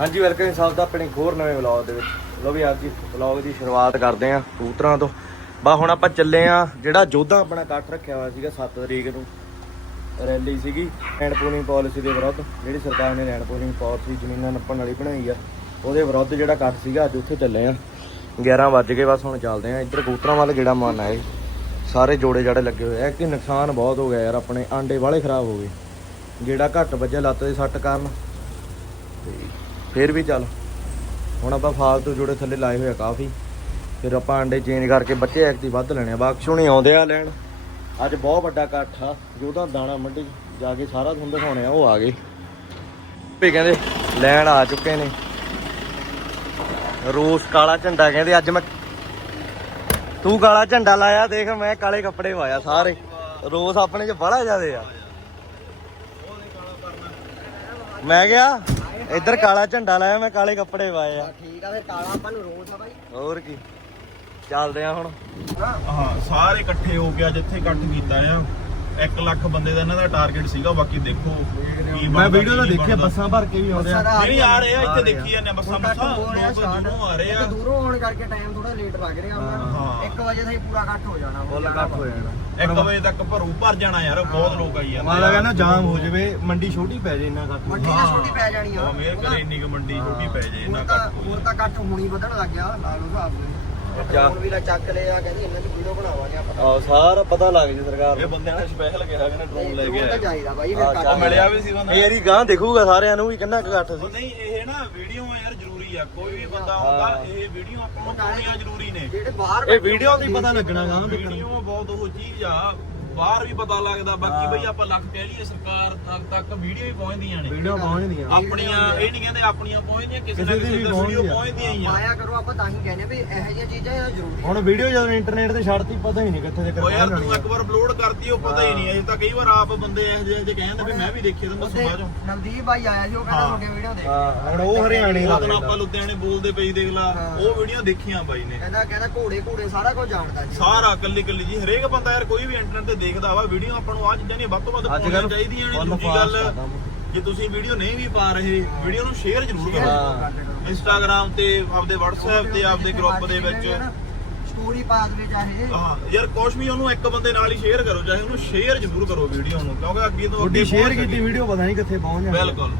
ਹਾਂਜੀ ਵੈਲਕਮ ਸਾਹਿਬ ਦਾ ਆਪਣੇ ਹੋਰ ਨਵੇਂ ਵਲੌਗ ਦੇ ਵਿੱਚ। ਲੋ ਵੀ ਅੱਜ ਦੀ ਵਲੌਗ ਦੀ ਸ਼ੁਰੂਆਤ ਕਰਦੇ ਆਂ ਕਬੂਤਰਾਂ ਤੋਂ। ਬਾ, ਹੁਣ ਆਪਾਂ ਚੱਲੇ ਆਂ ਜਿਹੜਾ ਜੋਧਾ ਆਪਣਾ ਇਕੱਠ ਰੱਖਿਆ ਹੋਇਆ ਸੀਗਾ 7 ਤਰੀਕ ਨੂੰ। ਰੈਲੀ ਸੀਗੀ ਲੈਂਡ ਪੂਲਿੰਗ ਪਾਲਿਸੀ ਦੇ ਵਿਰੁੱਧ। ਜਿਹੜੀ ਸਰਕਾਰ ਨੇ ਲੈਂਡ ਪੂਲਿੰਗ ਪਾਲਿਸੀ ਜ਼ਮੀਨਾਂ ਨੱਪਣ ਵਾਲੀ ਬਣਾਈ ਆ, ਉਹਦੇ ਵਿਰੁੱਧ ਜਿਹੜਾ ਇਕੱਠ ਸੀਗਾ, ਅੱਜ ਉੱਥੇ ਚੱਲੇ ਆਂ 11 ਵੱਜ ਗਏ, ਬਸ ਹੁਣ ਚੱਲਦੇ ਆਂ ਇੱਧਰ ਕਬੂਤਰਾਂ ਵੱਲ ਗੇੜਾ ਮਾਰਨ ਆਏ ਸਾਰੇ ਜੋੜੇ ਜਾੜੇ ਲੱਗੇ ਹੋਏ ਆ। ਕਿ ਨੁਕਸਾਨ ਬਹੁਤ ਹੋ ਗਿਆ ਯਾਰ, ਆਪਣੇ ਆਂਡੇ ਵਾਲੇ ਖਰਾਬ ਹੋ ਗਏ। ਜਿਹੜਾ ਘੱਟ ਵੱਜਿਆ, ਲੱਤ ਦੇ ਸੱਟ ਕਾਰਨ। ਤੇ ਫਿਰ ਵੀ ਚੱਲ। ਹੁਣ ਆਪਾਂ ਫਾਲਤੂ ਜੋੜੇ ਥੱਲੇ ਲਾਏ ਹੋਏ ਆ ਕਾਫੀ। ਫਿਰ ਆਪਾਂ ਅੰਡੇ ਚੇਂਜ ਕਰਕੇ ਬੱਚੇ ਐਕਟੀ ਵੱਧ ਲੈਣੇ ਆ। ਬਾਕਸ਼ੂ ਆਉਂਦੇ ਆ ਲੈਣ। ਅੱਜ ਬਹੁਤ ਵੱਡਾ ਇਕੱਠ ਆ। ਜੋਦਾ ਦਾਣਾ ਮੰਡੀ ਜਾ ਕੇ ਸਾਰਾ ਤੁਹਾਨੂੰ ਦਿਖਾਉਣੇ ਆ, ਉਹ ਆ ਗਏ। ਭੇ ਕਹਿੰਦੇ ਲੈਣ ਆ ਚੁੱਕੇ ਨੇ। ਰੋਸ ਕਾਲਾ ਝੰਡਾ ਕਹਿੰਦੇ, ਅੱਜ ਮੈਂ ਤੂੰ ਕਾਲਾ ਝੰਡਾ ਲਾਇਆ, ਦੇਖ ਮੈਂ ਕਾਲੇ ਕੱਪੜੇ ਪਾਇਆ ਸਾਰੇ। ਰੋਸ ਆਪਣੇ ਚ ਬੜਾ ਜ਼ਿਆਦੇ ਆ। ਮੈਂ ਗਿਆ ਇੱਧਰ ਕਾਲਾ ਝੰਡਾ ਲਾਇਆ ਮੈਂ ਕਾਲੇ ਕੱਪੜੇ ਪਾਏ ਆ। ਠੀਕ ਆ ਫਿਰ ਕਾਲਾ ਆਪਾਂ ਨੂੰ ਰੋਜ਼ ਆ ਬਾਈ। ਹੋਰ ਕੀ? ਚੱਲਦੇ ਆ ਹੁਣ। ਹਾਂ ਸਾਰੇ ਇਕੱਠੇ ਹੋ ਗਿਆ ਜਿੱਥੇ ਇਕੱਠ ਕੀਤਾ ਆ। 1 ਲੱਖ ਬੰਦੇ ਦਾ ਇਹਨਾਂ ਦਾ ਟਾਰਗੇਟ ਸੀਗਾ ਬਾਕੀ ਦੇਖੋ ਕੀ ਮੈਂ ਵੀਡੀਓ ਤਾਂ ਕੀ ਦੇਖੀ ਆ, ਬਣਦਾ। ਬੱਸਾਂ ਭਰ ਕੇ ਵੀ ਆਉਂਦੇ ਆ। ਨਹੀਂ ਆ ਰਹੇ ਆ ਇੱਥੇ ਦੇਖੀ ਜਾਂਦੇ ਆ ਬੱਸਾਂ ਬੱਸਾਂ। ਦੂਰੋਂ ਆ ਰਹੇ ਆ। ਦੂਰੋਂ ਆਉਣ ਕਰਕੇ ਟਾਈਮ ਥੋੜਾ ਲੇਟ ਲੱਗ ਰਿਹਾ ਹਾਂ। ਹੁਣ। 1 ਵਜੇ ਤਾਈਂ ਪੂਰਾ ਕੱਟ ਹੋ ਜਾਣਾ। ਫੁੱਲ ਕੱਟ ਹੋ ਜਾਣਾ। 1 ਵਜੇ ਤੱਕ ਭਰੂ ਭਰ ਜਾਣਾ ਯਾਰ ਬਹੁਤ ਲੋਕ ਆਈ ਜਾਂਦੇ ਮਾਲਾ ਕਹਿੰਦਾ ਜਾਮ ਹੋ ਜਾਵੇ ਮੰਡੀ ਛੋਟੀ ਪੈ ਜੇ ਇੰਨਾ ਕੱਟ ਮੰਡੀ ਤਾਂ ਛੋਟੀ ਪੈ ਜਾਣੀ ਆ। ਉਹ ਮੇਰ ਕਰੇ ਇੰਨੀ ਕੁ ਮੰਡੀ ਛੋਟੀ ਪੈ ਜੇ ਹੁਣ ਇੰਨਾ ਤਾਂ ਕੱਟ ਹੋਰ ਤਾਂ ਕੱਟ ਹੋਣੀ ਵਧਣ ਲੱਗ ਗਿਆ ਲਾ ਲਓ ਹਿਸਾਬ ਜਾ। ਹੁਣ ਵੀ ਲਾ ਚੱਕ ਲਿਆ ਕਹਿੰਦੀ ਇਹਨਾਂ ਦੀ ਵੀਡੀਓ ਬਣਾਵਾਂਗੇ ਆਪਾਂ। ਆ ਸਾਰਾ ਪਤਾ ਲੱਗ ਜੇ ਸਰਕਾਰ ਇਹ ਨੂੰ ਬੰਦਿਆਂ ਨੇ ਸਪੈਸ਼ਲ ਕਿਹਾ ਕਿ ਡਰੋਨ ਲੈ ਕੇ ਉਹ ਤਾਂ ਆਏ ਚਾਹੀਦਾ ਬਾਈ ਹਾਂ, ਫਿਰ ਚੱਲ। ਕੱਟ ਮਿਲਿਆ ਵੀ ਸੀ ਬੰਦਾ ਇਹ ਯਾਰੀ ਗਾਂ ਦੇਖੂਗਾ ਸਾਰਿਆਂ ਨੂੰ ਵੀ ਕਿੰਨਾ ਇਕੱਠ ਸੀ। ਨਹੀਂ ਇਹ ਨਾ ਵੀਡੀਓ ਯਾਰ ਜ਼ਰੂਰੀ ਆ ਕੋਈ ਵੀ ਬੰਦਾ। ਆਉਂਦਾ ਇਹ ਵੀਡੀਓ ਆਪਾਂ ਨੂੰ ਪਾਉਣੀਆਂ ਜ਼ਰੂਰੀ ਨੇ ਜਿਹੜੇ ਬਾਹਰ ਇਹ ਵੀਡੀਓ ਪਤਾ ਲੱਗਣਾ ਗਾਂ ਵੀਡੀਓ ਬਹੁਤ ਉਹ ਚੀਜ਼ ਆ ਬਾਹਰ ਵੀ ਪਤਾ ਲੱਗਦਾ। ਬਾਕੀ ਬਈ ਆਪਾਂ ਲੱਖ ਕਹਿ ਲਈਏ ਸਰਕਾਰ ਤੱਕ ਤੱਕ ਵੀਡੀਓ ਵੀ ਪਹੁੰਚਦੀਆਂ ਨੇ। ਵੀਡੀਓ ਪਹੁੰਚਦੀਆਂ। ਆਪਣੀਆਂ ਇਹ ਨਹੀਂ ਕਹਿੰਦੇ ਆਪਣੀਆਂ ਪਹੁੰਚਦੀਆਂ ਕਿਸੇ ਨਾ ਕਿਸੇ ਦੀ ਵੀਡੀਓ। ਪਹੁੰਚਦੀਆਂ। ਹੀ ਆ। ਆਇਆ ਕਰੋ ਆਪਾਂ ਤਾਂ ਹੀ ਕਹਿੰਦੇ ਵੀ ਇਹੋ ਜਿਹੀਆਂ ਚੀਜ਼ਾਂ ਇਹ ਜ਼ਰੂਰੀ ਹੁਣ ਵੀਡੀਓ ਜਦੋਂ ਇੰਟਰਨੈਟ ਤੇ ਛੱਡਤੀ ਪਤਾ ਹੀ ਨਹੀਂ ਕਿੱਥੇ ਤੱਕ ਉਹ ਯਾਰ ਤੂੰ ਇੱਕ ਵਾਰ ਅਪਲੋਡ ਕਰਤੀ ਉਹ ਪਤਾ ਹੀ ਨਹੀਂ ਅਜੇ ਤਾਂ ਕਈ ਵਾਰ ਆਪ ਬੰਦੇ ਇਹੋ ਜਿਹੇ ਕਹਿੰਦੇ ਵੀ ਮੈਂ ਵੀ ਦੇਖੀ ਤਾਂ ਦੱਸੋ ਬਾਜੋ ਨਵਦੀਪ ਭਾਈ ਆਇਆ ਸੀ ਉਹ ਕਹਿੰਦਾ ਹਾਂ। ਤੁਹਾਡੀ ਵੀਡੀਓ ਦੇਖ। ਹਾਂ ਹੁਣ ਉਹ ਹਰਿਆਣੇ ਦਾ ਆਪਾਂ ਲੁਧਿਆਣੇ ਬੋਲਦੇ ਪਈ ਦੇਖ ਲਾ ਹਾਂ। ਉਹ ਵੀਡੀਓ ਦੇਖੀਆਂ ਬਾਈ ਨੇ। ਕਹਿੰਦਾ ਕਹਿੰਦਾ ਘੋੜੇ ਘੋੜੇ ਸਾਰਾ ਕੁਝ ਜਾਣਦਾ ਜੀ। ਸਾਰਾ ਕੱਲੀ ਕੱਲੀ ਜੀ ਹਰੇਕ ਬੰਦਾ ਯਾਰ ਕੋਈ ਵੀ ਇੰਟਰਨੈਟ ਤੇ ਦੇਖਦਾ ਵਾ ਵੀਡੀਓ ਆਪਾਂ ਨੂੰ ਆ ਚੀਜ਼ਾਂ ਨਹੀਂ ਵੱਧ ਤੋਂ ਵੱਧ ਪਾਉਣੀਆਂ ਚਾਹੀਦੀਆਂ ਨੇ ਦੂਜੀ ਗੱਲ ਜੇ ਤੁਸੀਂ ਵੀਡੀਓ ਨਹੀਂ ਵੀ ਪਾ ਰਹੇ ਵੀਡੀਓ ਨੂੰ ਸ਼ੇਅਰ ਜ਼ਰੂਰ ਕਰੋ। ਇੰਸਟਾਗ੍ਰam ਤੇ ਆਪਦੇ WhatsApp ਤੇ ਆਪਦੇ ਗਰੁੱਪ ਦੇ ਵਿੱਚ। ਸਟੋਰੀ ਪਾ ਦੇ ਚਾਹੇ। ਹਾਂ ਯਾਰ ਕੁਛ ਵੀ ਉਹਨੂੰ ਇੱਕ ਬੰਦੇ ਨਾਲ ਹੀ ਸ਼ੇਅਰ ਕਰੋ ਚਾਹੇ ਉਹਨੂੰ ਸ਼ੇਅਰ ਜ਼ਰੂਰ ਕਰੋ ਵੀਡੀਓ ਨੂੰ ਕਿਉਂਕਿ ਅੱਗੇ ਤੋਂ ਅੱਗੇ ਸ਼ੇਅਰ ਕੀਤੀ ਵੀਡੀਓ ਪਤਾ ਨਹੀਂ ਕਿੱਥੇ ਪਹੁੰਚ ਜਾਣੀ ਬਿਲਕੁਲ।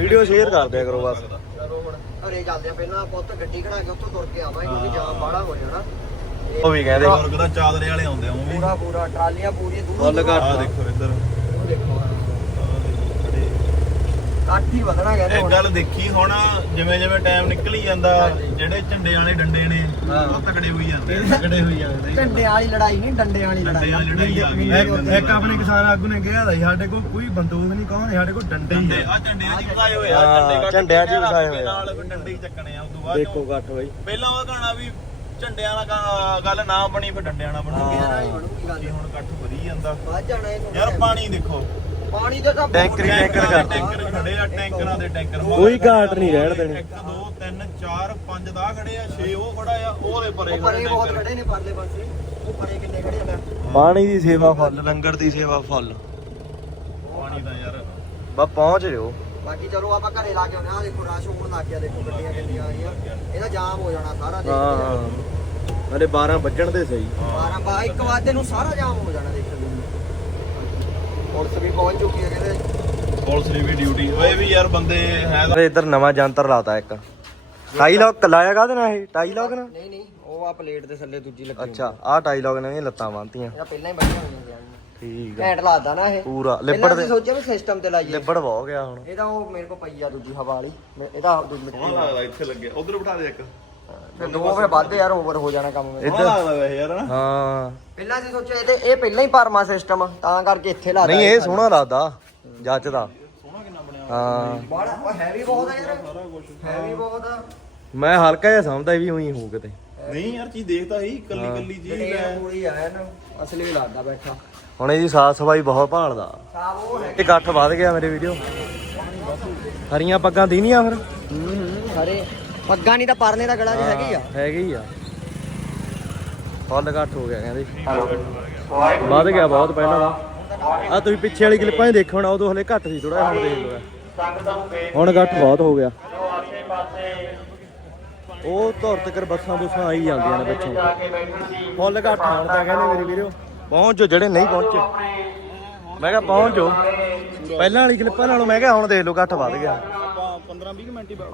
ਵੀਡੀਓ ਸ਼ੇਅਰ ਕਰ ਦਿਆ ਕਰੋ ਬਸ। ਚਲੋ ਹੁਣ ਘਰੇ ਚੱਲਦੇ ਆ ਪਹਿਲਾਂ ਆਪਾਂ ਉੱਥੇ ਗੱਡੀ ਖੜਾ ਕੇ ਉੱਥੋਂ ਤੁਰ ਕੇ ਆਵਾਂਗੇ ਕਿਉਂਕਿ ਜਾਮ ਬਾਹਲਾ ਹੋ ਜਾਣਾ। ਉਹ ਵੀ ਕਹਿੰਦੇ ਹੋਰ ਕਿਹਦਾ ਚਾਦਰੇ ਵਾਲੇ ਆਉਂਦੇ ਆ ਉਹ ਵੀ। ਪੂਰਾ ਪੂਰਾ ਟਰਾਲੀਆਂ ਪੂਰੀਆਂ ਦੂਰ ਫੁੱਲ ਘੱਟ ਆਹ ਦੇਖੋ ਇੱਧਰ। ਉਹ ਦੇਖੋ। ਕੱਠ ਹੀ ਵਧਣਾ ਕਹਿੰਦੇ ਇੱਕ ਹੁਣ। ਗੱਲ ਦੇਖੀ ਹੁਣ ਜਿਵੇਂ ਜਿਵੇਂ ਟਾਈਮ ਨਿਕਲੀ ਜਾਂਦਾ ਜਿਹੜੇ ਝੰਡੇ ਵਾਲੇ ਡੰਡੇ ਨੇ ਹਾਂ। ਉਹ ਤਕੜੇ ਹੋਈ ਜਾਂਦੇ ਆ। ਤਕੜੇ ਹੋਈ ਜਾਂਦੇ ਝੰਡੇ ਵਾਲੀ ਲੜਾਈ ਨਹੀਂ ਡੰਡੇ ਵਾਲੀ ਡੰਡੇ ਲੜਾਈ ਵਾਲੀ ਲੜਾਈ ਆ ਗਈ। ਇੱਕ ਇੱਕ ਆਪਣੇ ਕਿਸਾਨ ਆਗੂ ਨੇ ਕਿਹਾ ਦਾ ਸਾਡੇ ਕੋਲ ਕੋਈ ਬੰਦੂਕ ਨਹੀਂ ਕੌਣ ਸਾਡੇ ਕੋਲ ਡੰਡੇ ਹੀ ਡੰਡੇ ਆ ਆ ਝੰਡਿਆਂ 'ਚ ਵਸਾਏ ਹੋਏ ਆ ਹਾਂ, ਝੰਡੇ ਝੰਡਿਆਂ ਹੋਏ। ਨਾਲ ਡੰਡੇ ਹੀ ਚੱਕਣੇ ਆ ਉਦੋਂ ਬਾਅਦ ਦੇਖੋ ਇਕੱਠ ਬਈ। ਪਹਿਲਾਂ ਉਹ ਕਹਣਾ ਵੀ ਝੰਡਿਆਂ ਨਾਲ ਗਾ- ਗੱਲ ਨਾ ਬਣੀ ਫਿਰ ਡੰਡਿਆਂ ਨਾਲ ਬਣੂਗੀ। ਹਾਂ। ਨਾਲ ਹੀ ਬਣੂਗੀ ਗੱਲ? ਇਹ ਹੁਣ ਇਕੱਠ ਵਧੀ ਜਾਂਦਾ। ਬਾਅਦ ਜਾਣਾ ਇਹਨੂੰ। ਯਾਰ ਪਾਣੀ ਦੇਖੋ। ਪਾਣੀ ਦਾ ਤਾਂ ਬਹੁਤ- ਟੈਂਕਰ ਹੀ ਟੈਂਕਰ। ਦੇ ਟੈਂਕਰ ਖੜੇ ਆ ਟੈਂਕਰਾਂ ਦੇ ਟੈਂਕਰ। ਕੋਈ ਘਾਟ ਨਹੀਂ ਰਹਿਣ ਦੇਣੀ। 1 2 3 4 5 ਦਾ ਖੜੇ ਆ 6 ਉਹ ਖੜਾ ਆ ਉਹਦੇ ਪਰੇ ਉਹ ਪਰੇ ਬਹੁਤ ਟੈਂਕਰ। ਖੜੇ ਨੇ ਪਰਲੇ ਪਾਸੇ। ਉਹ ਪਰੇ ਕਿੰਨੇ ਖੜੇ ਨੇ ਪਾਣੀ ਦੀ ਸੇਵਾ ਫੁੱਲ ਲੰਗਰ ਦੀ ਸੇਵਾ ਫੁੱਲ। ਪਾਣੀ ਦਾ ਯਾਰ। ਬਸ ਪਹੁੰਚ ਜਿਓ। ਬਾਕੀ ਚਲੋ ਆਪਾਂ ਘਰੇ ਲਾ ਕੇ ਆਉਣੇ ਆ ਦੇਖੋ ਰਸ਼ ਹੋਣ ਲੱਗ ਗਿਆ। ਦੇਖੋ ਗੱਡੀਆਂ ਕਿੰਨੀਆਂ ਆ ਰਹੀਆਂ। ਇਹਦਾ ਜਾਮ ਹੋ ਜਾਣਾ ਸਾਰਾ ਦੇਖ ਹਾਂ ਹਾਂ ਹਲੇ 12 ਵੱਜਣ ਦੇ ਸਹੀ। 12 ਬਾ ਇੱਕ ਵਾਦੇ ਨੂੰ ਸਾਰਾ ਜਾਮ ਹੋ ਜਾਣਾ ਦੇਖੋ ਪੁਲਿਸ ਵੀ ਪਹੁੰਚ ਚੁੱਕੀ ਹੈ ਕਹਿੰਦੇ। ਪੁਲਿਸ ਦੀ ਵੀ ਡਿਊਟੀ ਓਏ ਵੀ ਯਾਰ ਬੰਦੇ ਹੈ ਤਾਂ- ਇੱਧਰ ਨਵਾਂ ਜੰਤਰ ਲਾਤਾ ਇੱਕ। ਟਾਈ ਲੌਕ ਲਾਇਆ ਕਾਹਦੇ ਨਾਲ ਇਹ? ਟਾਈ ਲੌਕ ਨਾਲ? ਨਹੀਂ ਨਹੀਂ ਉਹ ਆ ਪਲੇਟ ਦੇ ਥੱਲੇ ਦੂਜੀ ਲੱਗੀ ਅੱਛਾ ਆਹ ਟਾਈ ਲੌਕ ਨਾਲ ਇਹ ਲੱਤਾਂ ਬੰਨਤੀਆਂ। ਇਹ ਪਹਿਲਾਂ ਹੀ ਬਣੀਆਂ ਹੋਈਆਂ ਸੀ ਠੀਕ ਆ। ਘੈਂਟ ਲਾਦਾ ਨਾ ਇਹ। ਪੂਰਾ ਪਹਿਲਾਂ ਲਿਬੜ ਅਸੀਂ ਦੇ ਸੋਚਿਆ ਵੀ ਸਿਸਟਮ ਤੇ ਲਾਈਏ। ਲਿਬੜ ਬਹੁ ਗਿਆ ਹੁਣ। ਇਹਦਾ ਉਹ ਮੇਰੇ ਕੋਲ ਪਈ ਆ ਦੂਜੀ ਹਵਾ ਵਾਲੀ। ਮੈਂ- ਇਹਦਾ ਆਪ ਦੂਜੀ ਮਿੱਟੀ ਲੱਗਦਾ ਇੱਥੇ ਲੱਗਿਆ ਉਧਰ ਬਿਠਾ ਦੇ ਇੱਕ। ਫਿਰ ਦੋ ਫਿਰ ਵੱਧ ਯਾਰ ਓਵਰ ਹੋ ਜਾਣਾ ਕੰਮ ਮੇਰਾ। ਇੱਧਰ ਲੱਗਦਾ ਵੈਸੇ ਯਾਰ? ਹਨਾ ਹਾਂ। ਪਹਿਲਾਂ ਅਸੀਂ ਸੋਚਿਆ ਇਹਦੇ ਇਹ ਪਹਿਲਾਂ ਹੀ ਪਰਮਾ ਸਿਸਟਮ ਤਾਂ ਕਰਕੇ ਇੱਥੇ ਲਾਦਾ ਨਹੀਂ ਇਹ ਸੋਹਣਾ ਲੱਗਦਾ ਜੱਚਦਾ ਸੋਹਣਾ ਕਿੰਨਾ ਬਣਿਆ ਹਾਂ। ਬੜਾ ਉਹ ਹੈਵੀ ਬਹੁਤ ਆ ਯਾਰ। ਹੈਵੀ ਬਹੁਤ ਆ। ਮੈਂ ਹਲਕਾ ਜਿਹਾ ਸਮਝਦਾ ਵੀ ਉਹੀ ਹੋਊ ਕਿਤੇ। ਨਹੀਂ ਯਾਰ ਚੀਜ਼ ਦੇਖਦਾ ਸੀ ਕੱਲੀ ਕੱਲੀ ਚੀਜ਼ ਲੈ ਪੂਰੀ ਆ ਨਾ ਅਸਲੀ ਵੀ ਲੱਗਦਾ ਬੈਠਾ। ਹੁਣ ਇਹਦੀ ਸਾਫ਼ ਸਫ਼ਾਈ ਬਹੁਤ ਭਾਲਦਾ। ਇਕੱਠ ਵੱਧ ਗਿਆ ਮੇਰੇ ਵੀਡੀਓ। ਹਰੀਆਂ ਪੱਗਾਂ ਦੀਨੀਆਂ ਫਿਰ? ਹੂੰ ਹੂੰ ਸਾਰੇ ਪੱਗਾਂ ਨਹੀਂ ਤਾਂ ਪਰਨੇ ਦਾ ਗਲਾ 'ਚ ਹੈਗੀ ਆ। ਹੈਗੇ ਆ। ਫੁੱਲ ਇਕੱਠ ਹੋ ਗਿਆ ਕਹਿੰਦੇ। ਵੱਧ ਗਿਆ ਬਹੁਤ ਪਹਿਲਾਂ ਦਾ ਆ ਤੁਸੀਂ ਪਿੱਛੇ ਵਾਲੀ ਕਲਿੱਪਾਂ ਹੀ ਦੇਖੋ ਨਾ ਉਦੋਂ ਹਲੇ ਘੱਟ ਸੀ ਥੋੜਾ ਹੁਣ ਦੇਖ ਲਓ। ਹੁਣ ਬਹੁਤ ਹੋ ਗਿਆ। ਉਹ ਧੁਰ ਤੱਕ ਬੱਸਾਂ ਬੁੱਸਾਂ ਆਈ ਜਾਂਦੀਆਂ ਨੇ ਪਿੱਛੋਂ। ਫੁੱਲ ਘੱਟ ਆਉਣ ਤਾਂ ਕਹਿੰਦੇ ਮੇਰੇ ਵੀਰੋ ਪਹੁੰਚੋ ਜਿਹੜੇ ਨਹੀਂ ਪਹੁੰਚੇ। ਮੈਂ ਕਿਹਾ ਪਹੁੰਚੋ ਪਹਿਲਾਂ ਵਾਲੀ ਕਲਿੱਪਾਂ ਨਾਲੋਂ ਮੈਂ ਕਿਹਾ ਹੁਣ ਦੇਖ ਲਓ ਘੱਟ ਵੱਧ ਗਿਆ। ਆਪਾਂ 15 20 ਮਿੰਟ ਹੀ 12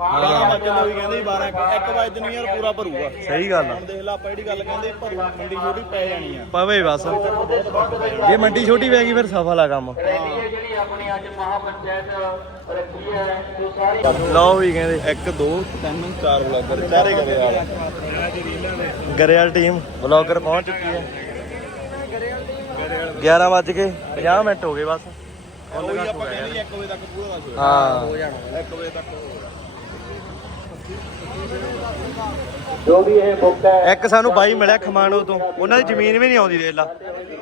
ਵਜੇ ਨੂੰ ਵੀ ਕਹਿੰਦੇ 12 1 ਵਜੇ ਨੂੰ ਯਾਰ ਪੂਰਾ ਭਰੂਗਾ ਸਹੀ ਗੱਲ ਆ। ਹੁਣ ਦੇਖ ਲੈ ਆਪਾਂ ਜਿਹੜੀ ਗੱਲ ਕਹਿੰਦੇ ਭਰੂ ਮੰਡੀ ਛੋਟੀ ਪੈ ਜਾਣੀ ਆ ਪਵੇ ਬਸ। ਜੇ ਮੰਡੀ ਛੋਟੀ ਪੈ ਗਈ ਫਿਰ ਸਫਲ ਆ ਕੰਮ। ਲਓ ਵੀ ਕਹਿੰਦੇ। 1 2 3 4 ਬਲੌਗਰ ਚਾਰੇ ਕਰੇ ਵਾਲਾ ਗਰੇਵਾਲ ਟੀਮ ਬਲੌਗਰ ਪਹੁੰਚ ਚੁੱਕੀ ਹੈ। 11 ਵੱਜ ਕੇ 50 ਮਿੰਟ ਹੋ ਗਏ ਬਸ। ਉਹੀ ਆਪਾਂ ਕਹਿੰਦੇ 1 ਵਜੇ ਤੱਕ ਪੂਰਾ ਦਾ ਸ਼ੋਅ ਹਾਂ। 1 ਵਜੇ ਤੱਕ ਇੱਕ ਸਾਨੂੰ ਬਾਈ ਮਿਲਿਆ ਖਮਾਣੋ ਤੋਂ। ਉਹਨਾਂ ਦੀ ਜ਼ਮੀਨ ਵੀ ਨਹੀਂ ਆਉਂਦੀ ਦੇਖ ਲਾ।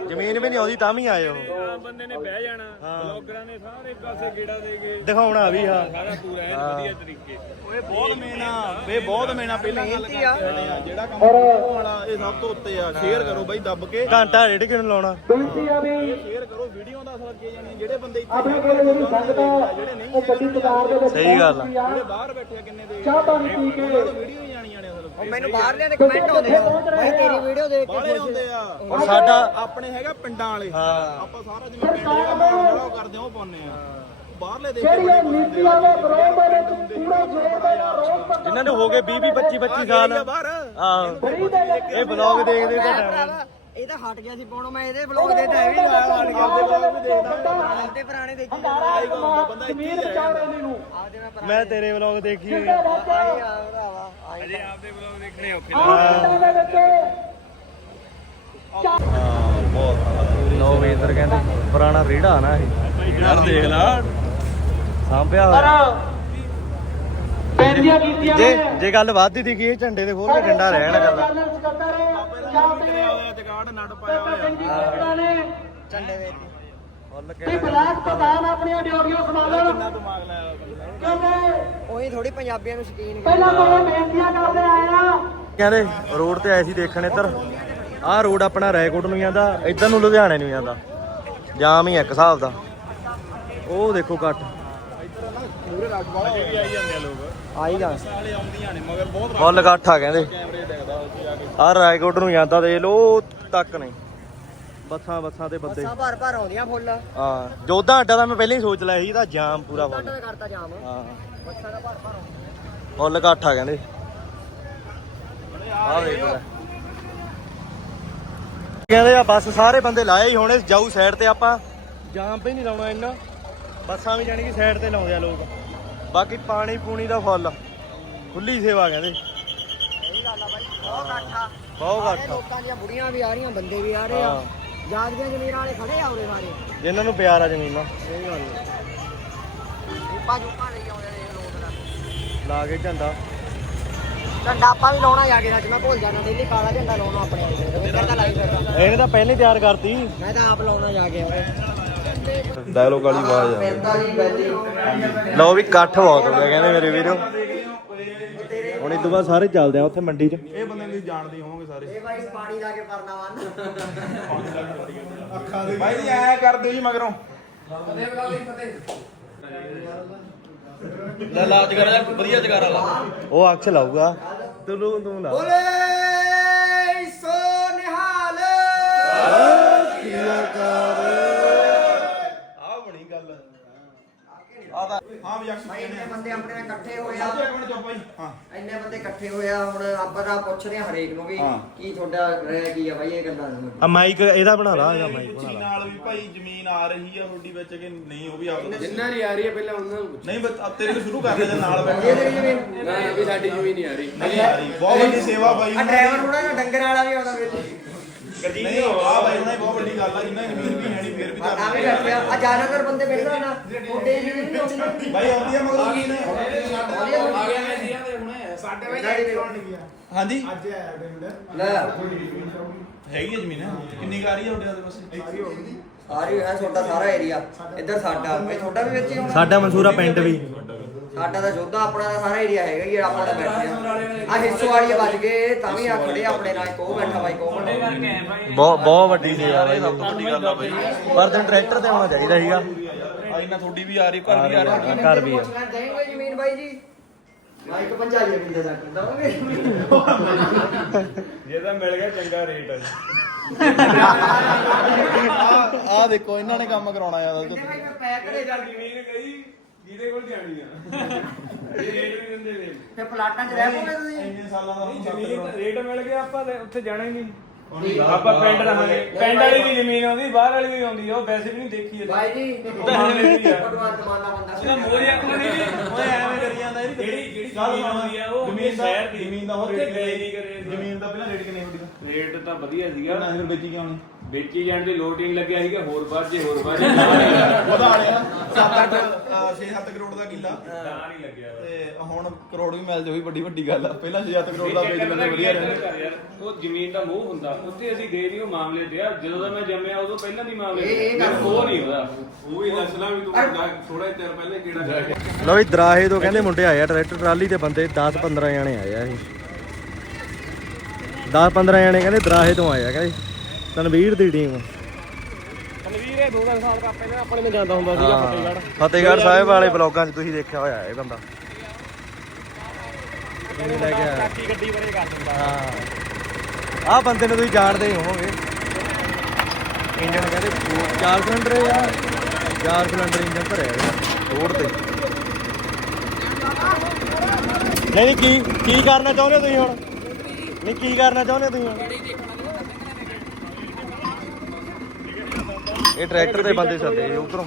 ਜ਼ਮੀਨ ਵੀ ਨਹੀਂ ਆਉਂਦੀ ਤਾਂ ਵੀ ਆਏ ਉਹ। ਬੰਦੇ ਨੇ ਬਹਿ ਜਾਣਾ ਬਲੌਗਰਾਂ ਨੇ ਸਾਰੇ ਪਾਸੇ ਗੇੜਾ ਦੇ ਕੇ ਦਿਖਾਉਣਾ ਵੀ ਹਾਂ। ਸਾਰਾ ਪੂਰਾ ਐਨ ਵਧੀਆ ਤਰੀਕੇ। ਓਏ ਬਹੁਤ ਮੇਨਾ ਇਹ ਬਹੁਤ ਮੇਨਾ ਪਹਿਲਾਂ ਗੱਲ ਕਰਦੇ ਆ। ਜਿਹੜਾ ਕੰਮ ਉਹ ਵਾਲਾ ਇਹ ਸਭ ਤੋਂ ਉੱਤੇ ਆ। ਸ਼ੇਅਰ ਕਰੋ ਬਾਈ ਦੱਬ ਕੇ। ਘੰਟਾ ਡੇਢ ਕਿਨੂੰ ਲਾਉਣਾ? ਸ਼ੇਅਰ ਕਰੋ ਵੀਡੀਓ ਦਾ ਅਸਰ ਅੱਗੇ ਜਾਣੀ ਜਿਹੜੇ ਬੰਦੇ ਇੱਥੇ ਆਪਣੇ ਕੋਲ ਜਿਹੜੀ ਸੰਗਤ ਜਿਹੜੇ ਨਹੀਂ ਉਹ ਸਹੀ ਗੱਲ ਆ। ਜਿਹੜੇ ਬਾਹਰ ਬੈਠੇ ਆ ਕਿੰਨੇ ਦੇ? ਚਾਹ ਪਾਣੀ ਪੀ ਕੇ ਵੀਡੀਓ ਉਹ ਮੈਨੂੰ ਬਾਹਰਲਿਆਂ ਦੇ ਕਮੈਂਟ ਆਉਂਦੇ ਆ। ਭਾਈ ਤੇਰੀ ਵੀਡੀਓ ਦੇਖ ਕੇ ਬਾਹਲੇ ਆਉਂਦੇ ਆ। ਹੁਣ ਸਾਡਾ ਆਪਣੇ ਹੈਗਾ ਪਿੰਡਾਂ ਵਾਲੇ। ਹਾਂ। ਆਪਾਂ ਸਾਰਾ ਜਿਵੇਂ ਪਿੰਡ ਜਿਹੜਾ ਮਾਹੌਲ ਜਿਹੜਾ ਉਹ ਕਰਦੇ ਆ ਉਹ ਪਾਉਂਦੇ ਆ। ਬਾਹਰਲੇ ਦੇਖ ਕੇ ਬੜੇ ਕੁਝ ਹੁੰਦੇ ਆ। ਜਿਨ੍ਹਾਂ ਨੂੰ ਹੋ ਗਏ 20 20 25 25 ਸਾਲ। ਆਹ ਇਹ ਬਲੌਗ ਦੇਖਦੇ ਤਾਂ ਇਹ ਤਾਂ ਹਟ ਗਿਆ ਸੀ ਪਾਉਣੋਂ ਮੈਂ ਇਹਦੇ ਵਲੌਗ ਦੇ ਤਾਂ ਐਵੇਂ ਹੀ ਲਾਇਆ ਹਟ ਗਿਆ ਆਪਦੇ ਵਲੌਗ ਵੀ ਦੇਖਦਾ। ਆਪਦੇ ਪੁਰਾਣੇ ਦੇਖੀ ਆਈ ਗੱਲ ਹੁੰਦਾ ਬੰਦਾ ਇੱਥੇ ਹੀ ਰਹਿ ਜਾਂਦਾ ਆਪਦੇ ਮੈਂ ਤੇਰੇ ਬਲੌਗ ਦੇਖੀ ਹੋਈ ਆ ਭਰਾਵਾ। ਅਜੇ ਆਪਦੇ ਬਲੌਗ ਦੇਖਣੇ ਔਖੇ ਨੋ ਵੇਦਰ ਕਹਿੰਦੇ ਪੁਰਾਣਾ ਰੀੜਾ ਨਾ ਇਹ। ਯਾਰ ਦੇਖ ਲਾ। ਸਾਂਭਿਆ ਹੋਇਆ। ਜੇ ਜੇ ਗੱਲ ਵੱਧਦੀ ਦੀ ਕੀ ਇਹ ਝੰਡੇ ਦੇ ਖੋਲ ਕੇ ਡੰਡਾ ਰਹਿਣ ਹੋਇਆ ਝੰਡੇ ਦੇ। ਫੁੱਲ ਕੇ ਪ੍ਰਧਾਨ ਆਪਣੀਆਂ ਡਿਊਟੀਆਂ ਸੰਭਾਲਣ। ਕਿੰਨਾ ਦਿਮਾਗ ਲਾਇਆ ਉਹੀ ਥੋੜੀ ਪੰਜਾਬੀਆਂ ਨੂੰ ਸ਼ਕੀਨ ਪਹਿਲਾਂ ਤੋਂ ਇਹ ਬੇਨਤੀਆਂ ਕਰਦੇ ਆਏ ਆ। ਕਹਿੰਦੇ ਰੋਡ ਤੇ ਆਏ ਸੀ ਦੇਖਣ ਇੱਧਰ। ਆਹ ਰੋਡ ਆਪਣਾ ਰੈਕੋਟ ਨੂੰ ਜਾਂਦਾ ਇੱਧਰ ਨੂੰ ਲੁਧਿਆਣੇ ਨੂੰ ਜਾਂਦਾ। ਜਾਮ ਹੀ ਆ ਇੱਕ ਹਿਸਾਬ ਦਾ। ਉਹ ਦੇਖੋ ਕੱਟ ਵਾਲਾ ਅਜੇ ਵੀ ਆਈ ਜਾਂਦੇ ਆ ਲੋਕ ਆਈ ਗਾ। ਵਾਲੇ ਆਉਂਦੀਆਂ ਨੇ ਮਗਰ ਬਹੁਤ ਫੁੱਲ ਕੱਟ ਆ ਕਹਿੰਦੇ। ਕੈਮਰੇ ਦੇਖਦਾ ਉੱਥੇ ਆ ਕੇ ਆਹ ਰਾਏਕੋਟ ਨੂੰ ਜਾਂਦਾ ਦੇਖ ਲੋ ਤੱਕ ਨਹੀਂ। ਬੱਸਾਂ ਬੱਸਾਂ ਤੇ ਬੰਦੇ। ਬੱਸਾਂ ਭਰ ਭਰ ਆਉਂਦੀਆਂ ਫੁੱਲ। ਹਾਂ ਜੋਧਾ ਅੱਡਾ ਦਾ ਮੈਂ ਪਹਿਲਾਂ ਹੀ ਸੋਚ ਲਿਆ ਸੀ ਇਹਦਾ ਜਾਮ ਪੂਰਾ ਫੁੱਲ ਕਰਤਾ ਜਾਮ। ਹਾਂ। ਬੱਸਾਂ ਦਾ ਭਰ ਭਰ ਆਉਂਦੀਆਂ ਫੁੱਲ ਘੱਟ ਆ ਕਹਿੰਦੇ। ਆਹ ਵੇਖ ਲੈ। ਕਹਿੰਦੇ ਆ ਬੱਸ ਸਾਰੇ ਬੰਦੇ ਲਾਏ ਹੀ ਹੋਣੇ ਜਾਊ ਸਾਈਡ ਤੇ ਆਪਾਂ। ਜਾਮ ਪੇ ਨਹੀਂ ਲਾਉਣਾ ਇੰਨਾ। ਬੱਸਾਂ ਵੀ ਜਾਣੀ ਕਿ ਸਾਈਡ ਤੇ ਲਾਉਂਦੇ ਆ ਲੋਕ। ਬਾਕੀ ਪਾਣੀ ਪੂਣੀ ਦਾ ਫੁੱਲ ਖੁੱਲੀ ਸੇਵਾ ਕਹਿੰਦੇ। ਸਹੀ ਗੱਲ ਆ ਬਾਈ ਬਹੁਤ ਇਕੱਠਾ ਬਹੁਤ ਘੱਟ ਲੋਕਾਂ ਦੀਆਂ ਬੁੜੀਆਂ ਵੀ ਆ ਰਹੀਆਂ ਬੰਦੇ ਵੀ ਆ ਰਹੇ ਆ। ਹਾਂ। ਜਾਗਦੀਆਂ ਜ਼ਮੀਰਾਂ ਵਾਲੇ ਖੜੇ ਆ ਉਰੇ ਸਾਰੇ। ਜਿਨ੍ਹਾਂ ਨੂੰ ਪਿਆਰ ਆ ਜ਼ਮੀਨਾਂ। ਸਹੀ ਗੱਲ ਜੂਪਾ ਜੂਪਾ ਲਈ ਆਉਂਦੇ ਨੇ ਲੋਕ ਦਾ ਲਾ ਕੇ ਝੰਡਾ। ਝੰਡਾ ਆਪਾਂ ਵੀ ਲਾਉਣਾ ਜਾ ਕੇ ਅੱਜ ਮੈਂ ਭੁੱਲ ਜਾਣਾ ਦਿੱਲੀ ਕਾਲਾ ਝੰਡਾ ਲਾਉਣਾ ਆਪਣੇ ਵਾਲੇ ਤੇ ਰਵਿੰਦਰ ਦਾ ਲਾਈ ਫਿਰਦਾ। ਇਹਨੇ ਤਾਂ ਪਹਿਲਾਂ ਤਿਆਰ ਕਰਤੀ। ਮੈਂ ਤਾਂ ਆਪ ਲਾਉਣਾ ਜਾ ਕੇ। ਡਾਇਲੋਗ ਵਾਲੀ ਆਵਾਜ਼ ਬੈਲੀ ਲਓ ਵੀ ਇਕੱਠ ਬਹੁਤ ਹੋ ਗਿਆ ਕਹਿੰਦੇ ਮੇਰੇ ਵੀਰੋ। ਹੁਣ ਇਸ ਤੋਂ ਬਾਅਦ ਸਾਰੇ ਚੱਲਦੇ ਆ ਉੱਥੇ ਮੰਡੀ 'ਚ। ਇਹ ਬੰਦੇ ਨੂੰ ਜਾਣਦੇ ਹੋਵੋਗੇ ਸਾਰੇ। ਇਹ ਬਾਈ ਪਾਣੀ ਲਾ ਕੇ ਪਰਨਾ ਵੰਨ ਭਾਈ ਜੀ ਐ ਕਰ ਦਿਓ ਜੀ ਮਗਰੋਂ। ਲੈ ਲਾ ਜਗਾਰਾ ਵਧੀਆ ਜਗਾਰਾ ਲਾ। ਉਹ ਅਕਸ਼ ਲਾਊਗਾ। ਤੂੰ ਤੂੰ ਲਾ ਬੋਲੇ ਸੋ ਨਿਹਾਲ। ਹਾਂ ਵੀ ਭਾਈ ਇੰਨੇ ਬੰਦੇ ਆਪਣੇ ਇਕੱਠੇ ਹੋਏ ਆ। ਇੱਕ ਮਿੰਟ ਚੁੱਪ ਭਾਈ ਹਾਂ। ਇੰਨੇ ਬੰਦੇ ਇਕੱਠੇ ਹੋਏ ਆ ਹੁਣ ਆਪਾਂ ਤਾਂ ਪੁੱਛਦੇ ਆ ਹਰੇਕ ਨੂੰ ਵੀ ਹਾਂ। ਕੀ ਤੁਹਾਡਾ ਰਹਿ ਕੀ ਆ ਬਾਈ ਇਹ ਗੱਲਾਂ ਦੱਸੋ। ਆ ਮਾਈਕ ਇਹਦਾ ਬਣਾ ਲਾ ਇਹਦਾ ਮਾਈਕ ਬਣਾ ਪੁੱਛੀ ਲਾ। ਨਾਲ ਵੀ ਭਾਈ ਜ਼ਮੀਨ ਆ ਰਹੀ ਆ ਤੁਹਾਡੀ ਵਿੱਚ ਕਿ ਨਹੀਂ ਉਹ ਵੀ ਆਪ ਜਿੰਨਾ ਦੀ ਆ ਰਹੀ ਹੈ ਪਹਿਲਾਂ ਉਹਨਾਂ ਨੂੰ ਨਹੀਂ ਬਸ ਆ ਤੇਰੇ ਤੋਂ ਸ਼ੁਰੂ ਕਰਦੇ ਜੇ ਨਾਲ ਬੈਠੇ। ਇਹ ਤੇਰੀ ਜ਼ਮੀਨ ਨਾ ਵੀ ਸਾਡੀ ਜ਼ਮੀਨ ਨਹੀਂ ਆ ਰਹੀ। ਨਹੀਂ ਆ ਰਹੀ। ਬਹੁਤ ਵੱਡੀ ਸੇਵਾ ਬਾਈ ਆ ਡਰਾਈਵਰ ਥੋੜਾ ਜਿਹਾ ਡੰਗਰ ਵਾਲਾ ਵੀ ਆਉਂਦਾ ਵਿੱਚ। ਨਹੀਂ ਆ ਬਾਈ ਉਹਨਾਂ ਦੀ ਬਹੁਤ ਵੱਡੀ ਗੱਲ ਆ ਜਿੰਨਾ ਜ਼ਮੀਨ ਵੀ ਹੈ ਫੇਰ ਵੀ ਆ ਤਾਂ ਵੀ ਬੈਠੇ ਆ। ਆ ਜ਼ਿਆਦਾਤਰ ਬੰਦੇ ਬੈਠਦੇ ਨਾ ਮੁੰਡੇ ਜੀ ਨਹੀਂ ਆਉਂਦੇ ਬਾਈ ਆਉਂਦੀ ਆ ਮਗਰੋਂ। ਕੀ ਨੇ ਹਾਂਜੀ? ਲੈ। ਹੈਗੀ ਆ ਜ਼ਮੀਨ? ਕਿੰਨੀ ਕੁ ਆ ਰਹੀ ਆ ਤੁਹਾਡੇ ਆਲੇ ਪਾਸੇ? ਸਾਰੀ ਹੈ ਤੁਹਾਡਾ ਸਾਰਾ ਏਰੀਆ ਇੱਧਰ ਸਾਡਾ। ਤੁਹਾਡਾ ਵੀ ਵਿੱਚ ਹੀ ਹੋਣਾ? ਸਾਡਾ ਮਨਸੂਰਾ ਪਿੰਡ ਵੀ। ਸਾਡਾ ਤਾਂ ਜੋਧਾ ਆਪਣਾ ਤਾਂ ਸਾਰਾ ਏਰੀਆ ਹੈਗਾ ਹੀ ਆਪਾਂ ਤਾਂ ਬੈਠੇ ਆ। ਆ ਹਿੱਸੋ ਵਾਲੀ ਵੱਜ ਗਏ ਤਾਂ ਵੀ ਆ ਖੜੇ ਆਪਣੇ ਨਾਲ ਕੋ ਬੈਠਾ ਬਾਈ ਕੋ ਬਹੁਤ ਬਹੁਤ ਵੱਡੀ ਸੇਵਾ ਬਾਈ ਸਭ ਤੋਂ ਵੱਡੀ ਗੱਲ ਆ ਬਾਈ। ਪਰ ਤੈਨੂੰ ਟਰੈਕਟਰ ਤੇ ਆਉਣਾ ਚਾਹੀਦਾ ਸੀਗਾ। ਆ ਇਹਨਾਂ ਤੁਹਾਡੀ ਵੀ ਆ ਰਹੀ ਘਰ ਵੀ ਆ ਰਹੀ। ਹਾਂ, ਘਰ ਵੀ ਆ। ਦੇਂਗੇ ਜ਼ਮੀਨ ਬਾਈ ਜੀ। ਮੈਂ ਇੱਕ ਪੰਜਾਈ ਮਿਲਦੇ ਦਾ ਦਵਾਂਗੇ ਜੇ ਤਾਂ ਮਿਲ ਗਿਆ ਚੰਗਾ ਰੇਟ ਹੈ ਆ ਦੇਖੋ ਇਹਨਾਂ ਨੇ ਕੰਮ ਕਰਾਉਣਾ ਯਾਰ। ਪੈਕ ਕਰੇ ਜਾ ਜ਼ਮੀਨ ਗਈ। ਜਿਹਦੇ ਕੋਲ ਜਾਣੀ ਆ। ਇਹ ਰੇਟ ਵੀ ਦਿੰਦੇ ਨੇ। ਤੇ ਪਲਾਟਾਂ 'ਚ ਰਹਿ ਪੋਗੇ ਤੁਸੀਂ? ਇੰਨੇ ਸਾਲਾਂ ਦਾ ਨਹੀਂ ਜ਼ਮੀਨ ਰੇਟ ਮਿਲ ਗਿਆ ਆਪਾਂ ਉੱਥੇ ਜਾਣਾ ਹੀ ਨਹੀਂ। ਆਪਾਂ ਪਿੰਡ ਰਹਾਂਗੇ। ਪਿੰਡ ਵਾਲੀ ਵੀ ਜ਼ਮੀਨ ਆਉਂਦੀ ਬਾਹਰ ਵਾਲੀ ਵੀ ਆਉਂਦੀ ਆ ਉਹ ਵੈਸੇ ਵੀ ਨਹੀਂ ਦੇਖੀ ਹੈ ਬਾਈ ਜੀ। ਭਗਵਾਨ ਦਮਾਨਾ ਬੰਦਾ ਇਹਦਾ ਮੋਰੀ ਆਪਣੀ ਨਹੀਂ ਓਏ ਐਵੇਂ ਕਰੀ ਜਾਂਦਾ ਇਹ ਜਿਹੜੀ ਜਿਹੜੀ ਜ਼ਮੀਨ ਆਉਂਦੀ ਆ ਉਹ ਜ਼ਮੀਨ ਦਾ ਸ਼ਹਿਰ ਦੀ। ਜ਼ਮੀਨ ਦਾ ਹੋਰ ਉੱਥੇ ਰੇਟ ਨਹੀਂ ਕਰੇ। ਜ਼ਮੀਨ ਦਾ ਪਹਿਲਾਂ ਰੇਟ ਕਿੰਨੇ ਹੁੰਦੀ ਦਾ ਰੇਟ ਤਾਂ ਵਧੀਆ ਸੀਗਾ। ਕਿੰਨਾ ਫਿਰ ਵੇਚੀ ਕਿਉਂ ਨਹੀਂ? ਵੇਚੀ ਜਾਣ ਦੀ ਲੋਟ ਹੀ ਨਹੀਂ ਲੱਗਿਆ ਸੀਗਾ ਹੋਰ ਵੱਧ ਜੇ ਹੋਰ ਵੱਧ ਜੇ। ਵਧਾ ਲਿਆ 7-8 6-7 ਕਰੋੜ ਦਾ ਕਿੱਲਾ। ਤਾਂ ਨਹੀਂ ਲੱਗਿਆ ਤੇ ਹੁਣ ਕਰੋੜ ਵੀ ਮਿਲ ਜਾਵੇ ਵੱਡੀ ਵੱਡੀ ਗੱਲ ਆ। ਪਹਿਲਾਂ 6-7 ਕਰੋੜ ਦਾ ਵੇਚ ਲੈਂਦੇ ਵਧੀਆ ਰਹਿੰਦੇ ਉਹ ਜ਼ਮੀਨ ਦਾ ਮੋਹ ਹੁੰਦਾ। ਉੱਥੇ ਅਸੀਂ ਗਏ ਨਹੀਂ ਉਹ ਮਾਮਲੇ ਤੇ ਆ। ਜਦੋਂ ਦਾ ਮੈਂ ਜੰਮਿਆ ਉਦੋਂ ਪਹਿਲਾਂ ਦੀ ਮਾਮਲੇ ਇਹ- ਇਹ ਗੱਲ ਉਹ ਨਹੀਂ ਉਹਦਾ। ਉਹ ਵੀ ਦੱਸਣਾ ਵੀ ਤੂੰ ਥੋੜਾ ਚਿਰ ਪਹਿਲੇ ਕਿਹੜਾ ਲਓ ਵੀ ਦਰਾਹੇ ਤੋਂ ਕਹਿੰਦੇ ਮੁੰਡੇ ਆਏ ਆ ਟਰੈਕਟਰ ਟਰਾਲੀ ਤੇ ਬੰਦੇ 10 15 ਜਣੇ ਆਏ ਆ ਇਹ। 10 15 ਜਣੇ ਕਹਿੰਦੇ ਦਰਾਹੇ ਤੋਂ ਆਏ ਆ ਕਹਿੰਦੇ। ਤਨਵੀਰ ਦੀ ਟੀਮ ਤਨਵੀਰ ਇਹ 2 ਸਾਲ ਦਾ ਪਹਿਲਾਂ ਆਪਣੇ ਨੂੰ ਜਾਂਦਾ ਹੁੰਦਾ ਹਾਂ, ਫਤਿਹਗੜ੍ਹ। ਸਾਹਿਬ ਵਾਲੇ ਬਲੌਗਾਂ 'ਚ ਤੁਸੀਂ ਦੇਖਿਆ ਹੋਇਆ ਇਹ ਬੰਦਾ। ਇਹ ਲੈ ਕੇ ਆਇਆ ਕੀ ਗੱਡੀ ਬਾਰੇ ਕਰ ਦਿੰਦਾ। ਹਾਂ। ਆਹ ਬੰਦੇ ਨੂੰ ਤੁਸੀਂ ਜਾਣਦੇ ਹੀ ਹੋਵੋਗੇ। ਇੰਜਨ ਕਹਿੰਦੇ ਚਾਰ ਸਿਲੰਡਰ ਆ ਚਾਰ ਸਿਲੰਡਰ ਇੰਜਨ ਭਰਿਆ ਇਹਦਾ ਰੋਡ ਤੇ। ਨਹੀਂ ਕੀ ਕੀ ਕਰਨਾ ਚਾਹੁੰਦੇ ਹੋ ਤੁਸੀਂ ਹੁਣ? ਨਹੀਂ ਕੀ ਕਰਨਾ ਚਾਹੁੰਦੇ ਹੋ ਤੁਸੀਂ ਹੁਣ? ਇਹ ਟਰੈਕਟਰ ਦੇ ਬੰਦੇ ਸੱਦੇ ਉਧਰੋਂ।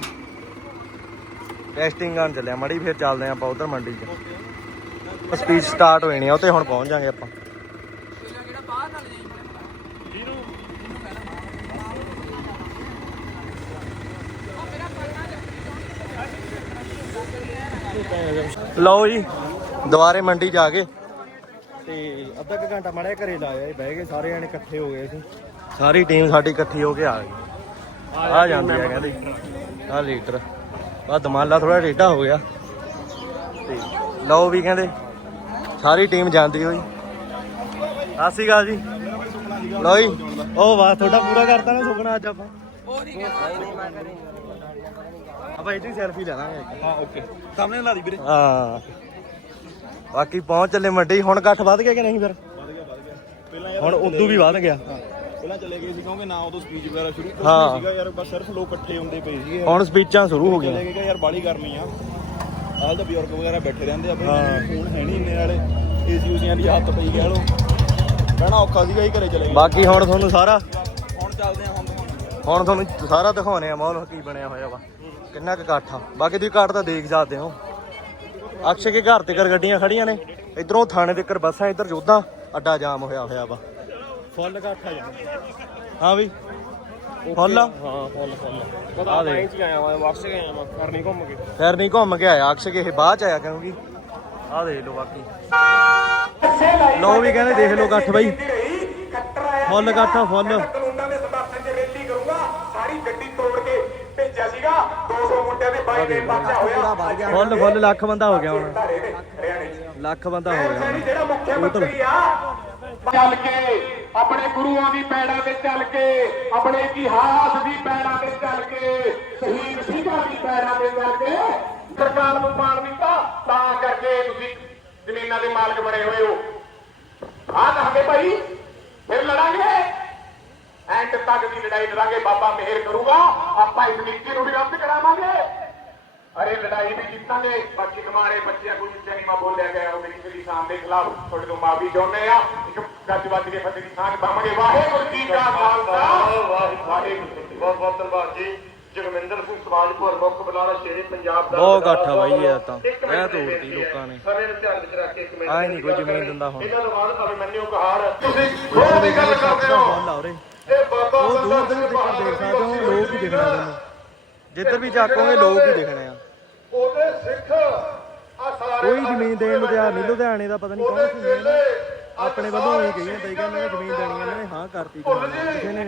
ਟੈਸਟਿੰਗ ਕਰਨ ਚੱਲਿਆ ਮੜੀ ਫਿਰ ਚੱਲਦੇ ਆਪਾਂ ਉਧਰ ਮੰਡੀ 'ਚ। ਸਪੀਡ ਸਟਾਰਟ ਨਹੀਂ ਆ ਉੱਥੇ ਹੁਣ ਪਹੁੰਚ ਜਾਾਂਗੇ ਆਪਾਂ। ਲਓ ਜੀ ਦੁਬਾਰੇ ਮੰਡੀ ਜਾ ਕੇ ਤੇ ਅੱਧਾ ਘੰਟਾ ਮੜਿਆ ਘਰੇ ਲਾਇਆ ਇਹ ਬਹਿ ਗਏ ਸਾਰੇ ਜਣੇ ਇਕੱਠੇ ਹੋ ਗਏ ਸੀ ਸਾਰੀ ਟੀਮ ਸਾਡੀ ਇਕੱਠੀ ਹੋ ਕੇ ਆ ਗਈ ਆ ਜਾਂਦੀ ਆ ਕਹਿੰਦੇ। ਆ ਲੀਟਰ। ਆ ਦਮਾਲਾ ਥੋੜਾ ਰੇਡਾ ਹੋ ਗਿਆ। ਤੇ ਲਓ ਵੀ ਕਹਿੰਦੇ ਸਾਰੀ ਟੀਮ ਜਾਂਦੀ ਹੋਈ। ਸ਼੍ਰੀ ਅਕਾਲ ਜੀ। ਲਓ ਜੀ। ਉਹ ਵਾਹ ਤੁਹਾਡਾ ਪੂਰਾ ਕਰਤਾ ਨਾ ਸੁਪਨਾ ਅੱਜ ਆਪਾਂ। ਆਪਾਂ ਇੱਥੇ ਸੈਲਫੀ ਲੈ ਲਾਂਗੇ। ਹਾਂ ਓਕੇ ਸਾਹਮਣੇ ਲਾ ਦੀ ਵੀਰੇ। ਹਾਂ। ਬਾਕੀ ਪਹੁੰਚ ਚੱਲੇ ਮੰਡੀ। ਹੁਣ ਇਕੱਠ ਵੱਧ ਗਿਆ ਕਿ ਨਹੀਂ ਫਿਰ? ਵਧ ਗਿਆ ਵਧ ਗਿਆ। ਪਹਿਲਾਂ ਹੁਣ ਉਦੋਂ ਵੀ ਵੱਧ ਗਿਆ। ਪਹਿਲਾਂ ਚਲੇ ਗਏ ਸੀ ਕਿਉਂਕਿ ਨਾ ਉਦੋਂ ਸਪੀਚ ਵਗੈਰਾ ਸ਼ੁਰੂ ਕੁਛ ਹਾਂ। ਨਹੀਂ ਸੀਗਾ ਯਾਰ ਬਸ ਸਿਰਫ ਲੋਕ ਇਕੱਠੇ ਹੁੰਦੇ ਪਏ ਸੀਗੇ। ਹੁਣ ਸਪੀਚਾਂ ਸ਼ੁਰੂ ਹੋ ਚਲੇ ਗਈਆਂ ਗਏ ਕਿ ਯਾਰ ਬਾਲੀ ਗਰਮੀ ਆ। ਆਹ ਤਾਂ ਬਜ਼ੁਰਗ ਵਗੈਰਾ ਬੈਠੇ ਰਹਿੰਦੇ ਆ ਬਈ। ਫੋਨ ਹੈ ਨਹੀਂ ਇੰਨੇ ਵਾਲੇ। ਏਸੀ ਉਸੀਆਂ ਦੀ ਹੱਥ ਪਈ ਕਹਿ ਲੋ ਬਹਿਣਾ ਔਖਾ ਸੀਗਾ ਹੀ ਘਰੇ ਚਲੇ ਗਏ। ਬਾਕੀ ਹੁਣ ਤੁਹਾਨੂੰ ਸਾਰਾ? ਹੁਣ ਚੱਲਦੇ ਆ ਹੁਣ। ਤੁਹਾਨੂੰ ਹੁਣ ਤੁਹਾਨੂੰ ਸਾਰਾ ਦਿਖਾਉਣੇ ਆ ਮਾਹੌਲ ਕੀ ਬਣਿਆ ਹੋਇਆ ਵਾ। ਕਿੰਨਾ ਕੁ ਇਕੱਠ ਆ। ਬਾਕੀ ਤੁਸੀਂ ਇਕੱਠ ਤਾਂ ਦੇਖ ਸਕਦੇ ਹੋ। ਅਕਸ਼ੇ ਕੇ ਘਰ ਤੇ ਕਰ ਗੱਡੀਆਂ ਖੜੀਆਂ ਨੇ। ਇਧਰੋਂ ਥਾਣੇ ਤੇ ਕਰ ਬੱਸਾਂ ਇੱਧਰ ਜੋਧਾਂ ਅੱਡਾ ਜਾਮ ਹੋਇਆ ਹੋਇਆ ਵਾ। ਫੁੱਲ ਇਕੱਠ ਆ ਜਾਂਦਾ ਹਾਂ ਵੀ। ਫੁੱਲ? ਆ ਹਾਂ ਫੁੱਲ ਫੁੱਲ। ਪਤਾ ਆ ਚ ਆਇਆ ਮੈਂ ਵਾਪਸ ਗਿਆ ਮੈਂ ਕਰਨੀ ਘੁੰਮ ਕੇ। ਖੈਰ ਨਹੀਂ ਘੁੰਮ ਕੇ ਆਇਆ ਅਕਸ਼ ਕੇ ਇਹ ਬਾਅਦ ਚ ਆਇਆ ਕਿਉਂਕਿ। ਆਹ ਦੇਖ ਲਓ ਬਾਕੀ। ਲੋ ਵੀ ਕਹਿੰਦੇ ਦੇਖ ਲਓ ਇਕੱਠ ਬਈ। ਫੁੱਲ ਆ ਫੁੱਲ। ਕਾਨੂੰਨਾਂ ਦੇ ਸਮਰਥਨ 'ਚ ਰੈਲੀ ਕਰੂੰਗਾ ਸਾਰੀ ਗੱਡੀ ਤੋੜ ਕੇ ਭੇਜਿਆ ਸੀਗਾ 200 ਮੁੰਡਿਆਂ ਦੇ ਬਾਈ। ਨੇ ਪਰਚਾ ਹੋਇਆ ਫੁੱਲ ਫੁੱਲ ਲੱਖ ਬੰਦਾ ਹੋ ਗਿਆ ਹੁਣ। ਲੱਖ ਬੰਦਾ ਹੋ ਗਿਆ ਹੁਣ। ਜਿਹੜਾ ਮੁੱਖ ਮੰਤਰੀ ਆ। ਚੱਲ ਕੇ ਆਪਣੇ ਗੁਰੂਆਂ ਦੀ ਪੈੜਾਂ ਤੇ ਚੱਲ ਕੇ, ਆਪਣੇ ਇਤਿਹਾਸ ਦੀ ਪੈੜਾਂ ਤੇ ਚੱਲ ਕੇ, ਸ਼ਹੀਦ ਸਿੰਘਾਂ ਦੀ ਪੈੜਾਂ ਤੇ ਚੱਲ ਕੇ ਸਰਕਾਰ ਨੂੰ ਮਾਣ ਦਿੱਤਾ। ਤਾਂ ਕਰਕੇ ਤੁਸੀਂ ਜ਼ਮੀਨਾਂ ਦੇ ਮਾਲਕ ਬਣੇ ਹੋਏ ਹੋ। ਆਹ ਕਹਾਂਗੇ ਭਾਈ, ਫਿਰ ਲੜਾਂਗੇ। ਐਂਡ ਤੱਕ ਦੀ ਲੜਾਈ ਲੜਾਂਗੇ, ਬਾਬਾ ਮਿਹਰ ਕਰੂਗਾ। ਆਪਾਂ ਇਸ ਨੀਤੀ ਨੂੰ ਵੀ ਰੱਦ ਕਰਾਵਾਂਗੇ। ਅਰੇ ਲੜਾਈ ਵੀ ਜਿੱਤਾਂਗੇ ਬੱਚੇ ਕਮਾਰੇ ਬੱਚਿਆਂ ਕੋਈ ਉੱਚਾ ਨੀਵਾਂ ਬੋਲਿਆ ਗਿਆ, ਉਹ ਮੇਰੀ ਸ੍ਰੀ ਸਾਹਮ ਦੇ ਖਿਲਾਫ ਤੁਹਾਡੇ ਤੋਂ ਮਾਫੀ ਚਾਹੁੰਦੇ ਆ ਇੱਕ ਗੱਜ ਵੱਜ ਕੇ ਫਤਿਹ ਦੀ ਸਾਂਝ ਪਾਵਾਂਗੇ ਵਾਹਿਗੁਰੂ ਜੀ ਕਾ ਖਾਲਸਾ। ਵਾਹਿਗੁਰੂ। ਬਹੁਤ ਬਹੁਤ ਧੰਨਵਾਦ ਜੀ। ਜਗਵਿੰਦਰ ਸਿੰਘ ਸਮਾਜਪੁਰ ਮੁੱਖ ਬੁਲਾਰਾ ਸ਼ੇਰੇ ਪੰਜਾਬ ਦਾ ਬਹੁਤ ਆ ਬਾਈ ਇਹ ਤਾਂ। ਇਹ ਤੋੜਤੀ। ਲੋਕਾਂ ਨੇ। ਨੂੰ ਧਿਆਨ ਵਿੱਚ ਰੱਖ ਕੇ ਇੱਕ ਮਿੰਟ ਆਏਂ ਨੀ ਕੋਈ ਜ਼ਮੀਨ ਦਿੰਦਾ ਹੁਣ। ਇਹਨਾਂ ਤੋਂ ਬਾਅਦ ਅਭਿਮਨਿਊ ਕਹਾਰ। ਤੁਸੀਂ ਖੋਹ ਦੀ ਗੱਲ ਕਰਦੇ ਹੋ। ਆ ਇਹ ਬਾਬਾ ਬੰਦਾ ਸਿੰਘ ਦੇਖ ਸਕਦੇ ਹੋ ਲੋਕ ਹੀ ਦਿਖਣਾ ਤੁਹਾਨੂੰ। ਜਿੱਧਰ ਵੀ ਚੱਕੋਗੇ ਲੋਕ ਹੀ ਦਿਖਣੇ ਆ। ਉਹਦੇ ਸਿੱਖ ਆ ਸਾਰੇ ਕੋਈ ਜ਼ਮੀਨ ਦੇਣ ਨੂੰ ਤਿਆਰ ਨਹੀਂ ਲੁਧਿਆਣੇ ਦਾ ਪਤਾ ਨਹੀਂ ਕੌਣ ਸੀ ਆਪਣੇ ਵੱਲੋਂ ਹੀ ਕਹੀ ਜਾਂਦਾ ਕਹਿੰਦੇ ਨੇ ਜ਼ਮੀਨ ਦੇਣੀ ਇਹਨਾਂ ਨੇ ਹਾਂ ਕਰਤੀ ਕਿਸੇ ਨੇ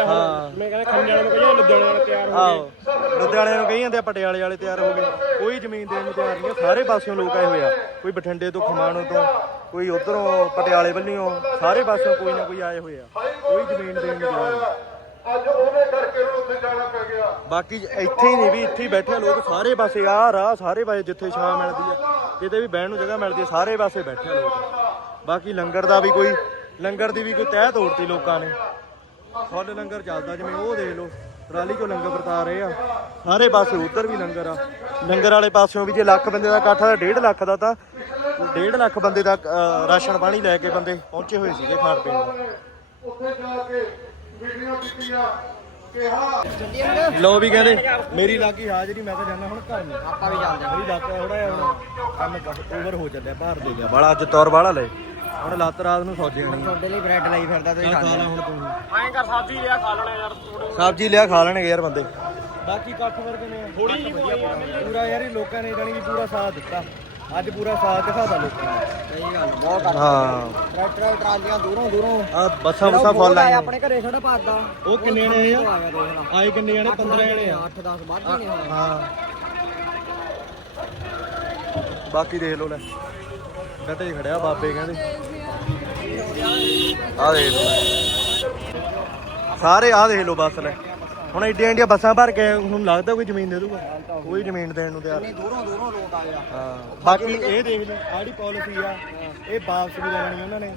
ਹਾਂ। ਮੈਂ ਕਹਿੰਦਾ ਖੰਨੇ ਵਾਲੇ ਨੂੰ ਕਹਿੰਦਾ ਲੁਧਿਆਣੇ ਵਾਲੇ ਤਿਆਰ ਹੋ ਆਹੋ। ਲੁਧਿਆਣੇ ਨੂੰ ਕਹੀ ਜਾਂਦੇ ਆ ਪਟਿਆਲੇ ਵਾਲੇ ਤਿਆਰ ਹੋ ਗਏ। ਕੋਈ ਜ਼ਮੀਨ ਦੇਣ ਨੂੰ ਤਿਆਰ ਨਹੀਂ ਆ। ਸਾਰੇ ਪਾਸਿਓਂ ਲੋਕ ਆਏ ਹੋਏ ਆ। ਕੋਈ ਬਠਿੰਡੇ ਤੋਂ ਖਮਾਣੋ ਤੋਂ ਕੋਈ ਉਧਰੋਂ ਪਟਿਆਲੇ ਵੱਲੋਂ ਸਾਰੇ ਪਾਸਿਓਂ ਕੋਈ ਨਾ ਕੋਈ ਆਏ ਹੋਏ ਆ। ਕੋਈ ਜ਼ਮੀਨ ਦੇਣ ਨੂੰ ਤਿਆਰ ਨਹੀਂ। ਅੱਜ ਉਹਦੇ ਕਰਕੇ ਉਹਨੂੰ ਉੱਥੇ ਜਾਣਾ ਪੈ ਗਿਆ। ਬਾਕੀ ਇੱਥੇ ਹੀ ਨਹੀਂ ਵੀ ਇੱਥੇ ਹੀ ਬੈਠੇ ਆ ਲੋਕ। ਸਾਰੇ ਪਾਸੇ ਆ ਰਾਹ ਸਾਰੇ ਪਾਸੇ ਜਿੱਥੇ ਛਾਂ ਮਿਲਦੀ ਆ ਕਿਤੇ ਵੀ ਬਹਿਣ ਨੂੰ ਜਗ੍ਹਾ ਮਿਲਦੀ ਹੈ, ਸਾਰੇ ਪਾਸੇ ਬੈਠੇ ਲੋਕ। ਬਾਕੀ ਲੰਗਰ ਦਾ ਵੀ ਕੋਈ ਲੰਗਰ ਦੀ ਵੀ ਕੋਈ ਤਹਿ ਤੋੜਤੀ ਲੋਕਾਂ ਨੇ। ਫੁੱਲ ਲੰਗਰ ਚੱਲਦਾ ਜਿਵੇਂ ਉਹ ਦੇਖ ਲਓ ਟਰਾਲੀ ਚੋਂ ਲੰਗਰ ਵਰਤਾ ਰਹੇ ਆ। ਸਾਰੇ ਪਾਸੇ ਉਧਰ ਵੀ ਲੰਗਰ ਆ। ਲੰਗਰ ਵਾਲੇ ਪਾਸਿਓਂ ਵੀ ਜੇ ਲੱਖ ਬੰਦੇ ਦਾ ਇਕੱਠ ਆ 1.5 ਲੱਖ ਦਾ ਤਾਂ 1.5 ਲੱਖ ਬੰਦੇ ਦਾ ਰਾਸ਼ਨ ਪਾਣੀ ਲੈ ਕੇ ਬੰਦੇ ਪਹੁੰਚੇ ਹੋਏ ਸੀਗੇ ਖਾਣ ਪੀਣ ਉੱਥੇ ਜਾ ਕੇ ਵੀਡੀਓ ਕੀਤੀਆਂ ਕਿਹਾ ਲੋ ਵੀ ਕਹਿੰਦੇ ਮੇਰੀ ਲੱਗੀ ਹਾਜ਼ਰੀ ਮੈਂ ਤਾਂ ਜਾਣਾ ਹੁਣ ਘਰ ਨੂੰ। ਆਪਾਂ ਵੀ ਚੱਲਦੇ ਮੇਰੀ ਲੱਤ ਥੋੜਾ ਜਿਹਾ ਕੰਮ ਓਵਰ ਹੋ ਚੱਲਿਆ ਭਾਰ ਦੇ ਗਿਆ ਬਾਲਾ ਅੱਜ ਤੌਰ ਬਾਲਾ ਲੈ। ਹੁਣ ਲੱਤ ਰਾਤ ਨੂੰ ਸੌਜ ਜਾਣੀ ਤੁਹਾਡੇ ਲਈ ਬ੍ਰੈਡ ਲਈ ਫਿਰਦਾ ਤੁਸੀਂ ਖਾ ਲੈ ਹੁਣ ਤੂੰ। ਐਂ ਕਰ ਸਬਜ਼ੀ ਲਿਆ ਖਾ ਲੈਣਾ ਯਾਰ ਥੋੜੇ ਸਬਜ਼ੀ ਲਿਆ ਖਾ ਲੈਣਗੇ ਯਾਰ ਬੰਦੇ। ਬਾਕੀ ਕੱਠ ਵਰਗੇ ਨੇ ਥੋੜੀ ਪੂਰਾ ਯਾਰ ਇਹ ਲੋਕਾਂ ਨੇ ਕਿ ਪੂਰਾ ਸਾਥ ਦਿੱਤਾ। ਅੱਜ ਪੂਰਾ ਸਾਥ ਦਿਖਾਤਾ ਲੋਕਾਂ ਨੇ। ਸਹੀ ਗੱਲ ਬਹੁਤ ਹਾਂ। ਟਰੈਕਟਰ ਟਰਾਲੀਆਂ ਦੂਰੋਂ ਦੂਰੋਂ। ਆ ਬੱਸਾਂ ਬੱਸਾਂ ਫੁੱਲ ਆਈਆਂ। ਆਪਣੇ ਘਰੇ ਛੋੜਾ ਪਾਦਾ ਉਹ ਕਿੰਨੇ ਨੇ ਲਾ। ਆਏ ਕਿੰਨੇ ਜਣੇ? 15 ਜਣੇ ਆ? 8 10 ਵੱਧ ਨੇ ਹੋਏ ਹਾਂ। ਬਾਕੀ ਦੇਖ ਲੈ। ਗੱਟੇ 'ਚ ਖੜਿਆ ਬਾਬੇ ਕਹਿੰਦੇ। ਆ ਦੇਖ ਲਓ। ਸਾਰੇ ਆ ਦੇਖ ਲਓ ਬੱਸ ਲੈ। ਹੁਣ ਏਡੀਆਂ ਏਡੀਆਂ ਬੱਸਾਂ ਭਰ ਕੇ ਹੁਣ ਲੱਗਦਾ ਕੋਈ ਜ਼ਮੀਨ ਦੇ ਦੂਗਾ ਕੋਈ ਜ਼ਮੀਨ ਦੇਣ ਨੂੰ ਤਿਆਰ ਨਹੀਂ। ਦੂਰੋਂ ਦੂਰੋਂ ਲੋਕ ਆ ਗਿਆ। ਹਾਂ। ਬਾਕੀ ਇਹ ਦੇਖ ਲਓ ਆੜੀ ਪਾਲਿਸੀ ਆ ਇਹ ਵਾਪਸ ਵੀ ਲੈਣੀ ਉਹਨਾਂ ਨੇ।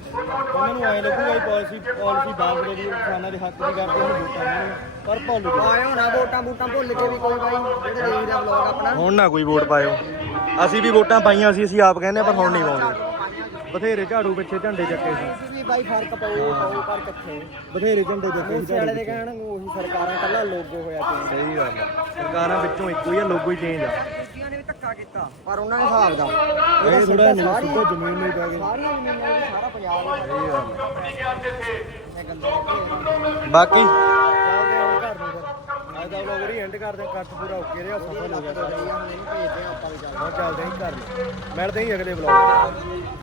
ਉਹਨਾਂ ਨੂੰ ਐ ਲੱਗੂਗਾ ਇਹ ਪਾਲਿਸੀ ਪਾਲਿਸੀ ਵਾਪਸ ਦੇ ਦੀ ਕਿਸਾਨਾਂ ਦੇ ਹੱਕ ਦੀ ਕਰਦੇ ਉਹਨੂੰ ਵੋਟਾਂ ਦੇਣਗੇ ਪਰ ਭੁੱਲ ਗਏ ਆਏ ਹੋਣਾ ਵੋਟਾਂ ਵੋਟਾਂ ਭੁੱਲ ਕੇ ਵੀ ਕੋਈ ਬਾਈ ਜਿਹੜੇ ਦੇਖਦਾ ਵਲੌਗ ਆਪਣਾ। ਹੁਣ ਨਾ ਕੋਈ ਵੋਟ ਪਾਇਓ। ਅਸੀਂ ਵੀ ਵੋਟਾਂ ਪਾਈਆਂ ਸੀ ਅਸੀਂ ਆਪ ਕਹਿੰਦੇ ਪਰ ਹੁਣ ਨਹੀਂ ਪਾਉਂਦੇ। ਬਥੇਰੇ ਝਾੜੂ ਪਿੱਛੇ ਝੰਡੇ ਚੱਕੇ ਸੀ। ਇਸ ਵੀ ਬਾਈ ਫ਼ਰਕ ਪਊ ਪਊ ਪਰ ਕਿੱਥੇ ਬਥੇਰੇ ਝੰਡੇ ਚੱਕੇ ਸੀ ਮੂਸੇ ਵਾਲੇ ਦੇ ਕਹਿਣ ਨੂੰ ਉਹੀ ਸਰਕਾਰਾਂ ਕੱਲਾ ਲੋਗੋ ਹੋਇਆ ਪਿਆ। ਸਹੀ ਗੱਲ ਆ। ਸਰਕਾਰਾਂ ਵਿੱਚੋਂ ਇੱਕੋ ਹੀ ਆ ਲੋਗੋ ਹੀ ਚੇਂਜ ਆ। ਦੂਜੀਆਂ ਨੇ ਵੀ ਧੱਕਾ ਕੀਤਾ ਪਰ ਉਹਨਾਂ ਨੇ ਹਿਸਾਬ ਦਾ। ਇਹ ਥੋੜਾ ਨਹੀਂ ਸਿੱਧਾ ਜ਼ਮੀਨ ਨੂੰ ਪੈ ਗਏ ਸਾਰੀਆਂ ਜ਼ਮੀਨਾਂ ਵੀ ਸਾਰਾ ਪੰਜਾਬ ਦਾ ਸਹੀ ਗੱਲ ਇਹ ਗੰਦੇ ਨੇ ਬਾਕੀ? ਚੱਲਦੇ ਹਾਂ ਹੁਣ ਘਰ ਨੂੰ ਫਿਰ। ਅੱਜ ਦਾ ਵਲੌਗ ਰੀ ਐਂਡ ਕਰਦੇ ਹਾਂ ਕੱਟ ਪੂਰਾ ਓਕੇ ਰਿਹਾ ਸਫਲ ਹੋ ਗਿਆ ਹੁਣ ਇਹਨੂੰ ਭੇਜਦੇ ਆ ਆਪਾਂ ਵੀ ਚੱਲ ਹੁਣ ਚੱਲਦੇ ਹਾਂ ਘਰ ਨੂੰ। ਮਿਲਦੇ ਹਾਂ ਅਗਲੇ ਵਲੌਗ